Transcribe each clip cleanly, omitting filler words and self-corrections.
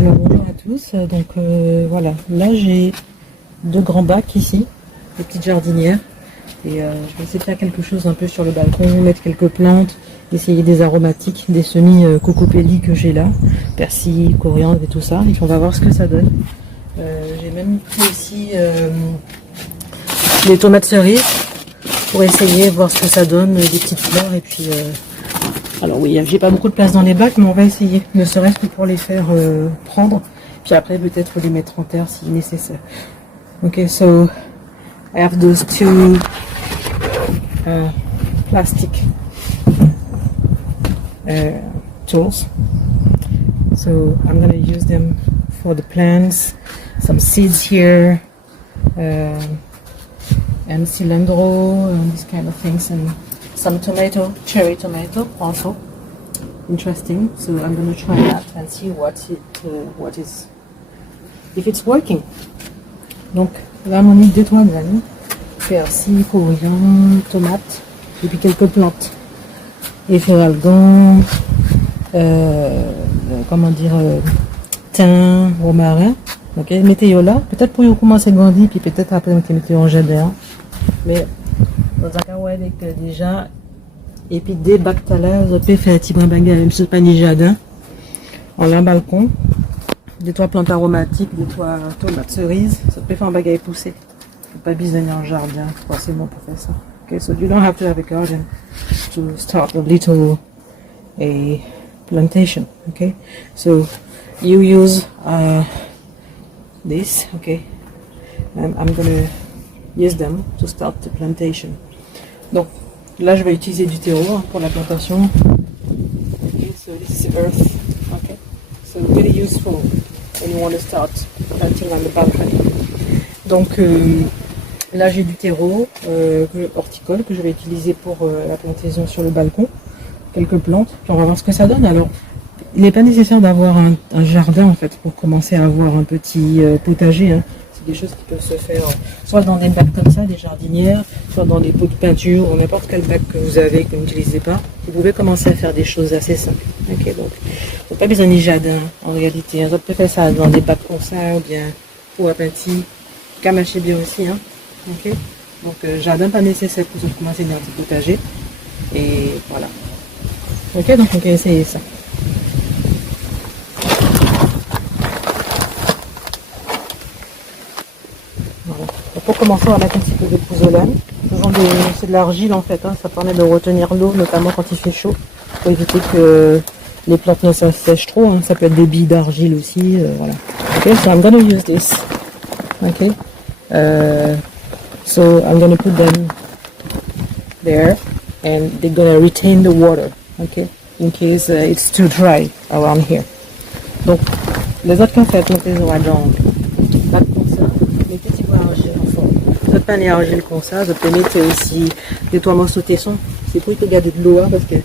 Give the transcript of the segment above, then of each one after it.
Alors bonjour à tous, donc voilà, là j'ai deux grands bacs ici, des petites jardinières, et je vais essayer de faire quelque chose un peu sur le balcon, mettre quelques plantes, essayer des aromatiques, des semis cocopelli que j'ai là, persil, coriandre et tout ça, et puis on va voir ce que ça donne. J'ai même pris aussi des tomates cerises pour essayer, voir ce que ça donne, des petites fleurs, et puis... alors oui, j'ai pas beaucoup de place dans les bacs, mais on va essayer, ne serait-ce que pour les faire prendre, puis après peut-être les mettre en terre si nécessaire. Ok, so I have those two plastic tools. So I'm gonna use them for the plants, some seeds here, and cilantro, and these kind of things, and some tomato, cherry tomato also. Interesting. So I'm going to try that and see if it's working. Donc là on a mis deux trois graines, persil, coriandre, tomate et puis quelques plantes. Efferalgan, comment dire, thym, romarin. Ok, mettez-le là. Peut-être pour y commencer à grandir puis peut-être après mettez en jardin. Mais dans un cas où avec déjà et puis des bacs tout à l'heure, je peux faire un petit brin baguette même si c'est pas ni jardin. On a un balcon, des trois plantes aromatiques, des trois tomates cerises, ça peut faire un baguette pousser. Faut pas besoin d'un jardin forcément pour faire ça. Okay, so you don't have to have a garden to start a little plantation. Okay, so you use this, okay, and I'm gonna use them to start the plantation. Donc là je vais utiliser du terreau pour la plantation. Okay, so this is earth. Okay, so very useful when you want to start planting on the balcony. Donc là j'ai du terreau horticole que je vais utiliser pour la plantation sur le balcon. Quelques plantes, puis on va voir ce que ça donne. Alors il n'est pas nécessaire d'avoir un jardin en fait pour commencer à avoir un petit potager. Hein. Des choses qui peuvent se faire soit dans des bacs comme ça, des jardinières, soit dans des pots de peinture ou n'importe quel bac que vous avez que vous n'utilisez pas. Vous pouvez commencer à faire des choses assez simples. Ok, donc vous n'avez pas besoin de jardin en réalité. Vous pouvez faire ça dans des bacs comme ça ou bien pots à peinture, camacher bien aussi. Hein. Ok, donc jardin pas nécessaire pour commencer dans un petit potager. Et voilà. Ok, donc on va essayer ça. Pour commencer, on va mettre un petit peu de pouzzolane. C'est de l'argile en fait, hein. Ça permet de retenir l'eau, notamment quand il fait chaud, pour éviter que les plantes ne s'assèchent trop. Hein. Ça peut être des billes d'argile aussi, voilà. Okay, so I'm gonna use this. Okay, so I'm gonna put them there, and they're gonna retain the water. Okay, in case it's too dry around here. Donc, les autres qu'en fait, mettez-les dans bac comme ça, mettez petit peu d'argile en forme. Vous pas les argile comme ça, vous pouvez mettre aussi des toits morceaux de tesson. C'est pour y garder de l'eau, hein, parce que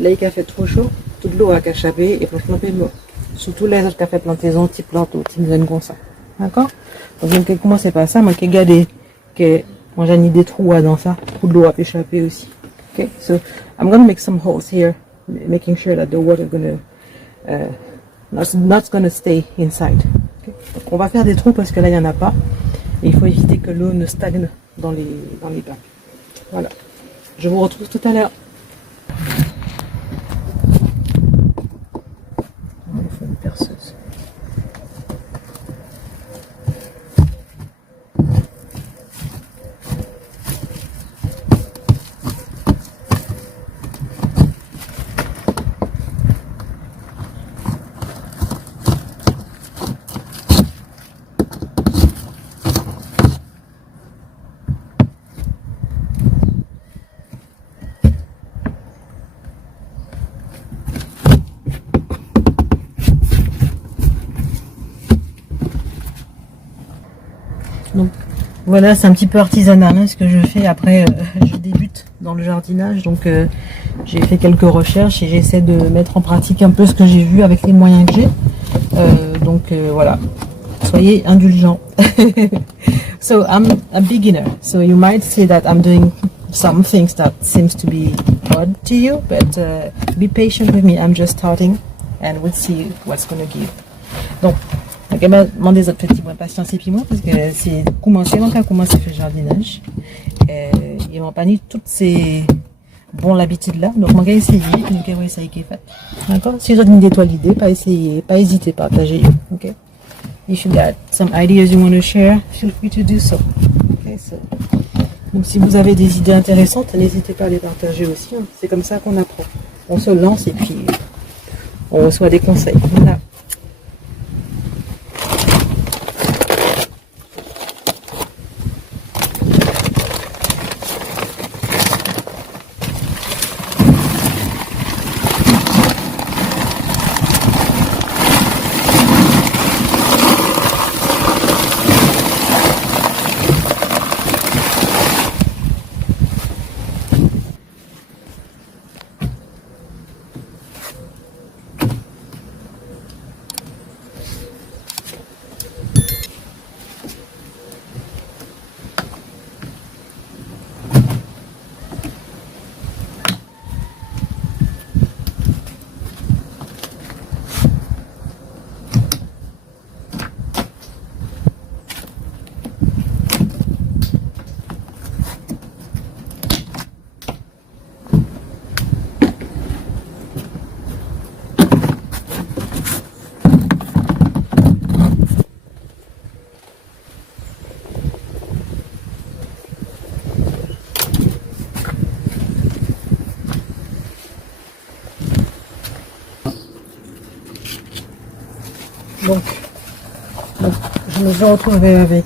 là, il a fait trop chaud, toute l'eau a échappé et pour planter de l'eau. Surtout les autres qui a fait plantaison, petite plante ou petite zone comme ça. D'accord? Donc, je ne commence pas ça, mais je garde que moi j'ai mis des trous dans ça, toute l'eau a échappé aussi. Okay? So, I'm going to make some holes here, making sure that the water not gonna stay inside. Okay? Donc, on va faire des trous parce que là il n'y en a pas. Et il faut éviter que l'eau ne stagne dans les bacs. Voilà. Je vous retrouve tout à l'heure. On va faire une perceuse. Donc voilà, c'est un petit peu artisanal hein, ce que je fais. Après, je débute dans le jardinage, donc j'ai fait quelques recherches et j'essaie de mettre en pratique un peu ce que j'ai vu avec les moyens que j'ai. Donc voilà, soyez indulgents. So I'm a beginner, so you might say that I'm doing some things that seems to be odd to you, but be patient with me. I'm just starting, and we'll see what's gonna give. Donc, je vais demander aux petits points de patience et puis moi, parce que c'est commencer, donc à commencer à faire jardinage. Ils m'ont pas mis toutes ces bonnes habitudes-là. Donc, on va essayer, puis on va essayer qui est fait. D'accord? Si vous avez une étoile d'idée, pas essayer, pas hésiter, partagez. Ok? If you got some ideas you want to share, feel free to do so. Okay, so. Donc, si vous avez des idées intéressantes, n'hésitez pas à les partager aussi. Hein. C'est comme ça qu'on apprend. On se lance et puis on reçoit des conseils. Voilà. Donc, je me suis retrouvée avec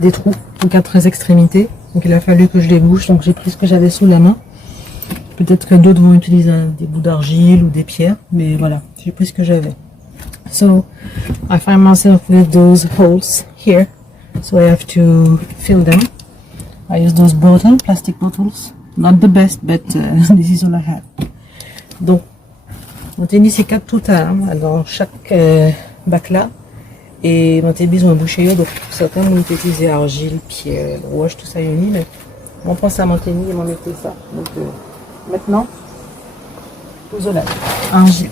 des trous, donc à 13 extrémités. Donc il a fallu que je les bouche, donc j'ai pris ce que j'avais sous la main. Peut-être que d'autres vont utiliser des bouts d'argile ou des pierres, mais voilà, j'ai pris ce que j'avais. So, I find myself with those holes here, so I have to fill them. I use those bottles, plastic bottles. Not the best, but this is all I have. Donc, on a mis ces 4 trous dans chaque bac là. Et on a besoin de boucher, donc certains vont utiliser argile, pierre, roche, tout ça uni, mais on prend ça à maintenir et on mettait ça. Donc maintenant, posolage, argile.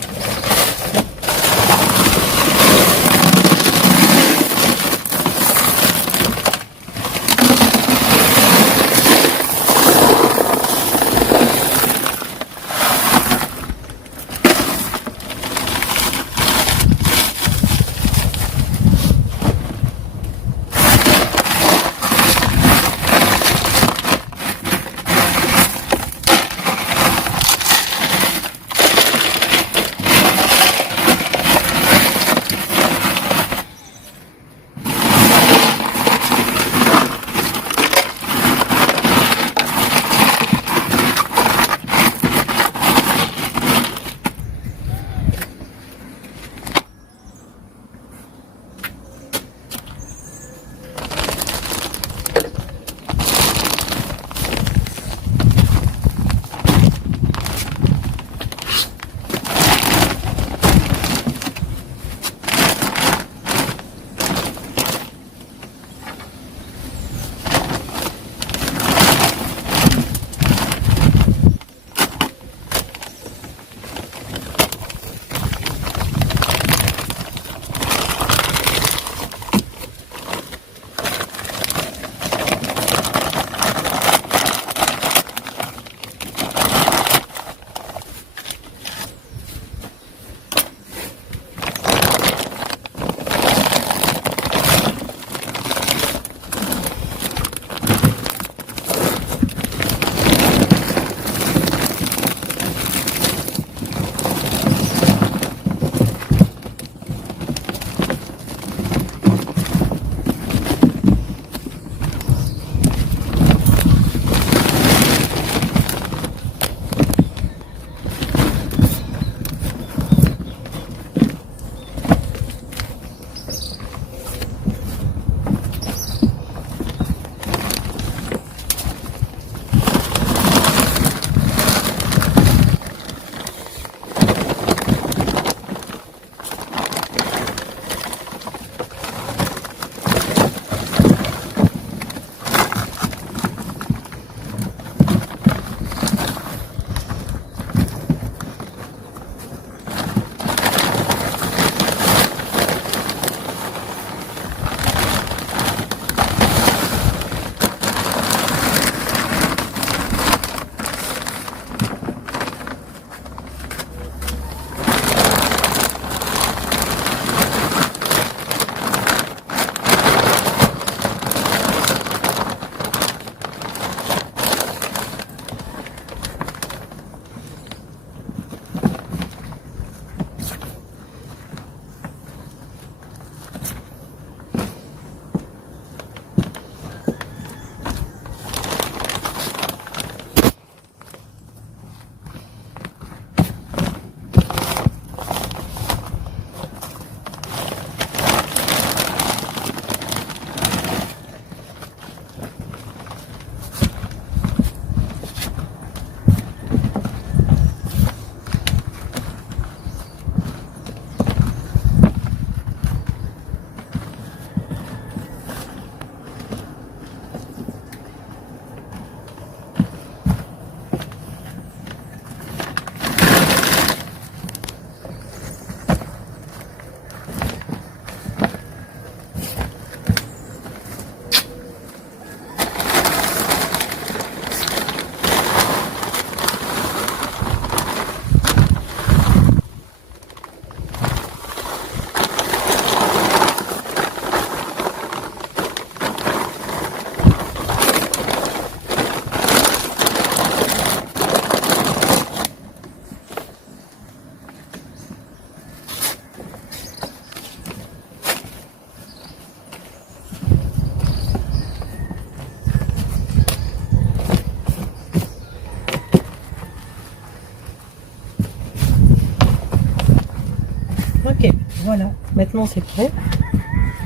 maintenant c'est prêt.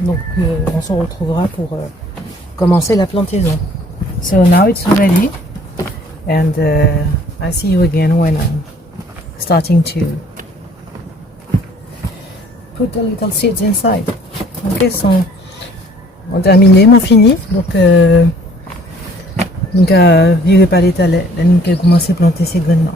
Donc on se retrouvera pour commencer la plantaison. So now it's ready, and I see you again when I'm starting to put the little seeds inside. Ok, on terminé, on fini. Donc nous avons viré palette à l'aile, nous avons commencé à planter ces graines là.